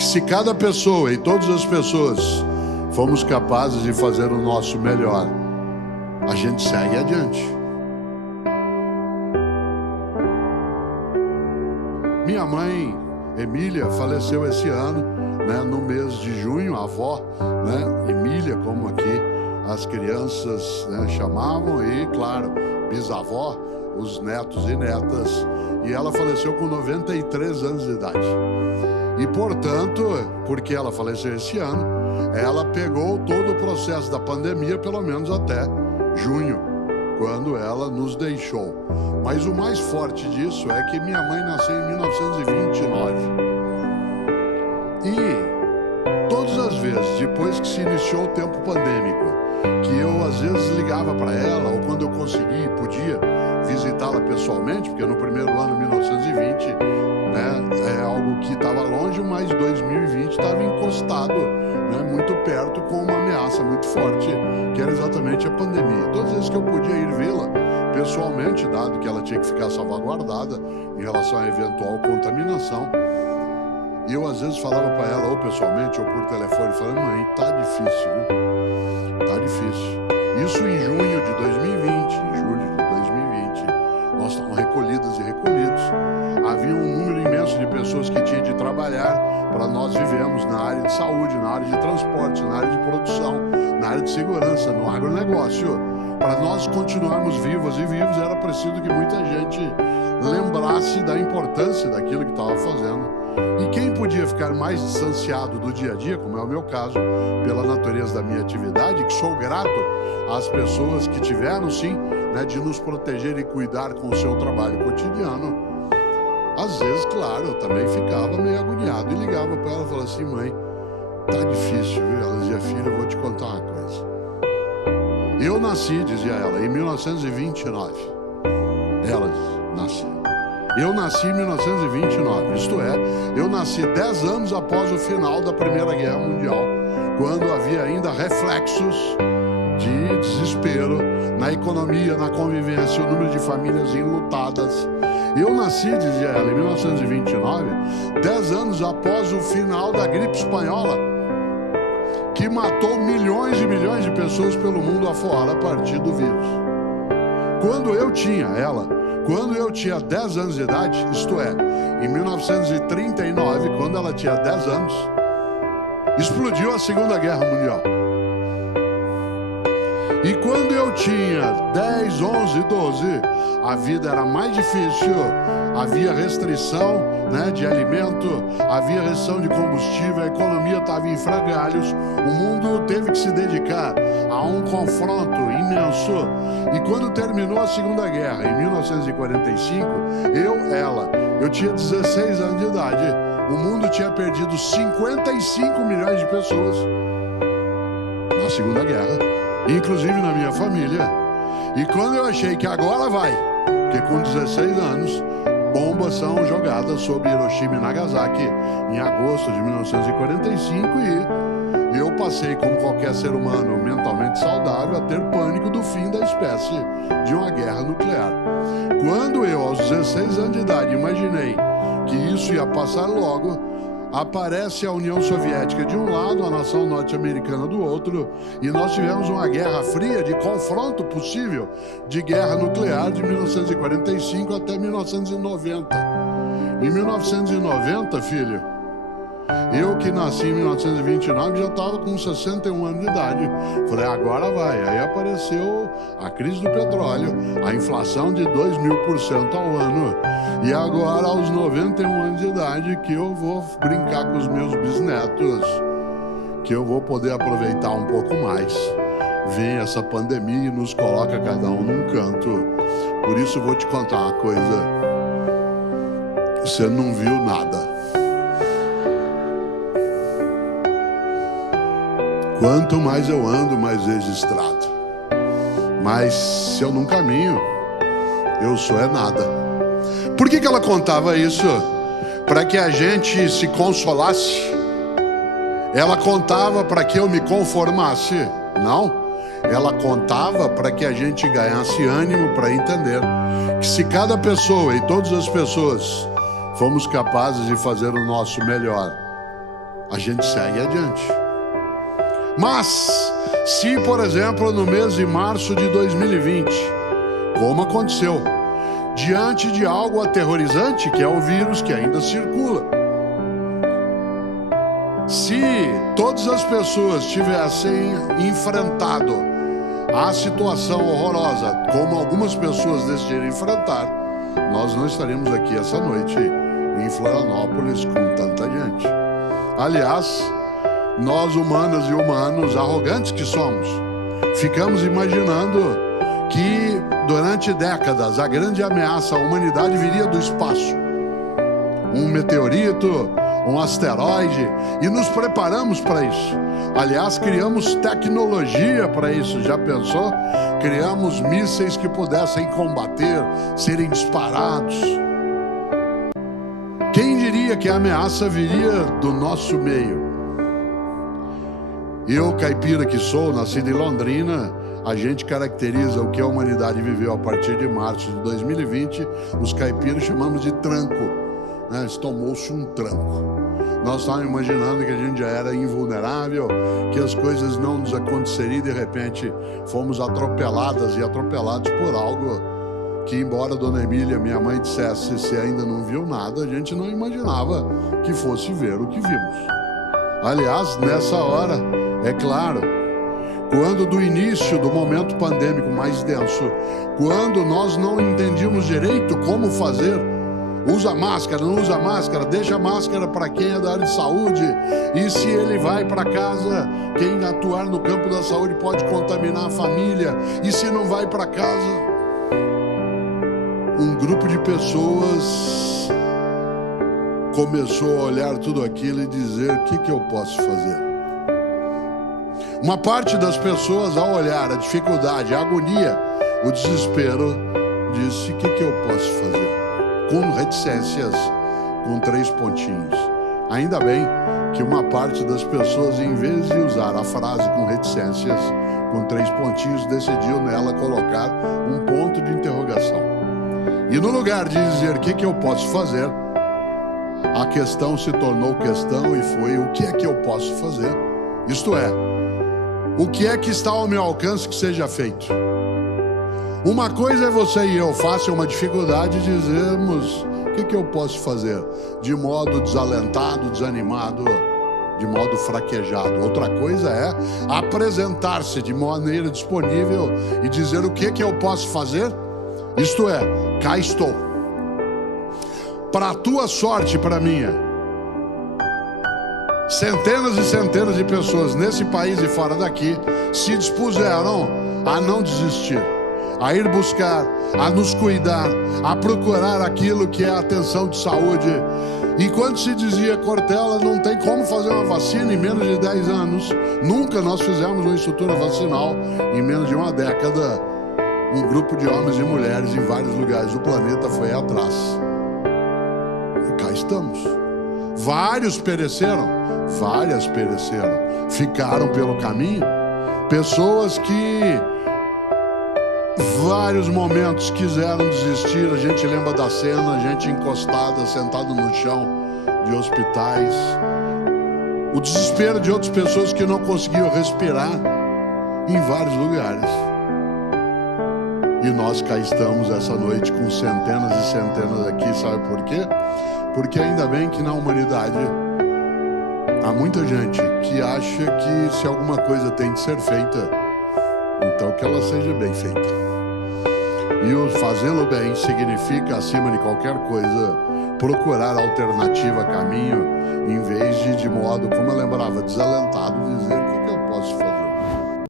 que se cada pessoa e todas as pessoas formos capazes de fazer o nosso melhor, a gente segue adiante. Minha mãe, Emília, faleceu esse ano, né, no mês de junho, a avó, né, Emília, como aqui as crianças, né, chamavam, e claro, bisavó, os netos e netas, e ela faleceu com 93 anos de idade. E portanto, porque ela faleceu esse ano, ela pegou todo o processo da pandemia, pelo menos até junho, quando ela nos deixou. Mas o mais forte disso é que minha mãe nasceu em 1929. E todas as vezes, depois que se iniciou o tempo pandêmico, que eu às vezes ligava para ela, ou quando eu conseguia e podia visitá-la pessoalmente, porque no primeiro ano, 1920, né, é algo que estava longe, mas 2020 estava encostado, né, muito perto, com uma ameaça muito forte, que era exatamente a pandemia. Todas as vezes que eu podia ir vê-la pessoalmente, dado que ela tinha que ficar salvaguardada em relação à eventual contaminação, e eu às vezes falava para ela, ou pessoalmente ou por telefone, falando: mãe, tá difícil, viu? Tá difícil. Isso em junho de 2020, em julho de 2020, nós estávamos recolhidas e recolhidos. Havia um número imenso de pessoas que tinham de trabalhar para nós vivemos na área de saúde, na área de transporte, na área de produção, na área de segurança, no agronegócio. Para nós continuarmos vivas e vivos, era preciso que muita gente lembrasse da importância daquilo que estava fazendo. E quem podia ficar mais distanciado do dia a dia, como é o meu caso, pela natureza da minha atividade, que sou grato às pessoas que tiveram, sim, né, de nos proteger e cuidar com o seu trabalho cotidiano. Às vezes, claro, eu também ficava meio agoniado e ligava para ela e falava assim: mãe, tá difícil, viu? Ela dizia: filha, eu vou te contar uma coisa. Eu nasci, dizia ela, em 1929. Ela dizia: nasci. Eu nasci em 1929, isto é, eu nasci 10 anos após o final da Primeira Guerra Mundial, quando havia ainda reflexos de desespero na economia, na convivência, o número de famílias enlutadas. Eu nasci, dizia ela, em 1929, 10 anos após o final da gripe espanhola, que matou milhões e milhões de pessoas pelo mundo afora a partir do vírus. Quando eu tinha 10 anos de idade, isto é, em 1939, quando ela tinha 10 anos, explodiu a Segunda Guerra Mundial. E quando eu tinha 10, 11, 12, a vida era mais difícil, havia restrição, né, de alimento, havia restrição de combustível, a economia estava em frangalhos, o mundo teve que se dedicar a um confronto imenso. E quando terminou a Segunda Guerra, em 1945, eu tinha 16 anos de idade, o mundo tinha perdido 55 milhões de pessoas na Segunda Guerra, inclusive na minha família. E quando eu achei que agora vai, porque com 16 anos, bombas são jogadas sobre Hiroshima e Nagasaki em agosto de 1945, e eu passei, como qualquer ser humano mentalmente saudável, a ter pânico do fim da espécie, de uma guerra nuclear. Quando eu, aos 16 anos de idade, imaginei que isso ia passar logo, aparece a União Soviética de um lado, a nação norte-americana do outro, e nós tivemos uma guerra fria de confronto possível de guerra nuclear de 1945 até 1990. Em 1990, filho, eu que nasci em 1929 já estava com 61 anos de idade. Falei, agora vai. Aí apareceu a crise do petróleo, a inflação de 2.000% ao ano. E agora, aos 91 anos de idade, que eu vou brincar com os meus bisnetos, que eu vou poder aproveitar um pouco mais. Vem essa pandemia e nos coloca cada um num canto. Por isso eu vou te contar uma coisa. Você não viu nada. Quanto mais eu ando, mais registrado. Mas se eu não caminho, eu sou é nada. Por que ela contava isso? Para que a gente se consolasse? Ela contava para que eu me conformasse? Não. Ela contava para que a gente ganhasse ânimo para entender que se cada pessoa e todas as pessoas fomos capazes de fazer o nosso melhor, a gente segue adiante. Mas, se, por exemplo, no mês de março de 2020, como aconteceu, diante de algo aterrorizante, que é o vírus que ainda circula, se todas as pessoas tivessem enfrentado a situação horrorosa como algumas pessoas decidiram enfrentar, nós não estaríamos aqui essa noite em Florianópolis com tanta gente. Aliás, nós humanas e humanos arrogantes que somos, ficamos imaginando que durante décadas a grande ameaça à humanidade viria do espaço. Um meteorito, um asteroide, e nos preparamos para isso. Aliás, criamos tecnologia para isso, já pensou? Criamos mísseis que pudessem combater, serem disparados. Quem diria que a ameaça viria do nosso meio? Eu, caipira que sou, nascido em Londrina, a gente caracteriza o que a humanidade viveu a partir de março de 2020, os caipiras chamamos de tranco, né? Tomou-se um tranco. Nós estávamos imaginando que a gente já era invulnerável, que as coisas não nos aconteceriam e de repente fomos atropeladas e atropelados por algo que, embora Dona Emília, minha mãe, dissesse se ainda não viu nada, a gente não imaginava que fosse ver o que vimos. Aliás, nessa hora, é claro, quando do início do momento pandêmico mais denso, quando nós não entendíamos direito como fazer, usa máscara, não usa máscara, deixa a máscara para quem é da área de saúde, e se ele vai para casa, quem atuar no campo da saúde pode contaminar a família, e se não vai para casa, um grupo de pessoas começou a olhar tudo aquilo e dizer: o que eu posso fazer? Uma parte das pessoas, ao olhar a dificuldade, a agonia, o desespero, disse: o que eu posso fazer? Com reticências, com 3 pontinhos. Ainda bem que uma parte das pessoas, em vez de usar a frase com reticências, com 3 pontinhos, decidiu nela colocar um ponto de interrogação. E no lugar de dizer: o que eu posso fazer? A questão se tornou questão e foi: o que é que eu posso fazer? Isto é, o que é que está ao meu alcance que seja feito? Uma coisa é você e eu, fácil uma dificuldade, dizermos: o que eu posso fazer? De modo desalentado, desanimado, de modo fraquejado. Outra coisa é apresentar-se de maneira disponível e dizer: o que eu posso fazer? Isto é, cá estou. Para a tua sorte e para a minha, centenas e centenas de pessoas nesse país e fora daqui se dispuseram a não desistir, a ir buscar, a nos cuidar, a procurar aquilo que é a atenção de saúde. E quando se dizia: Cortella, não tem como fazer uma vacina em menos de 10 anos, nunca nós fizemos uma estrutura vacinal em menos de uma década. Um grupo de homens e mulheres em vários lugares do planeta foi atrás. E cá estamos. Vários pereceram, várias pereceram, ficaram pelo caminho. Pessoas que vários momentos quiseram desistir. A gente lembra da cena, a gente encostada, sentado no chão de hospitais. O desespero de outras pessoas que não conseguiam respirar em vários lugares. E nós cá estamos essa noite com centenas e centenas aqui, sabe por quê? Porque ainda bem que na humanidade há muita gente que acha que se alguma coisa tem de ser feita, então que ela seja bem feita. E o fazê-lo bem significa, acima de qualquer coisa, procurar alternativa, caminho, em vez de modo, como eu lembrava, desalentado, dizer que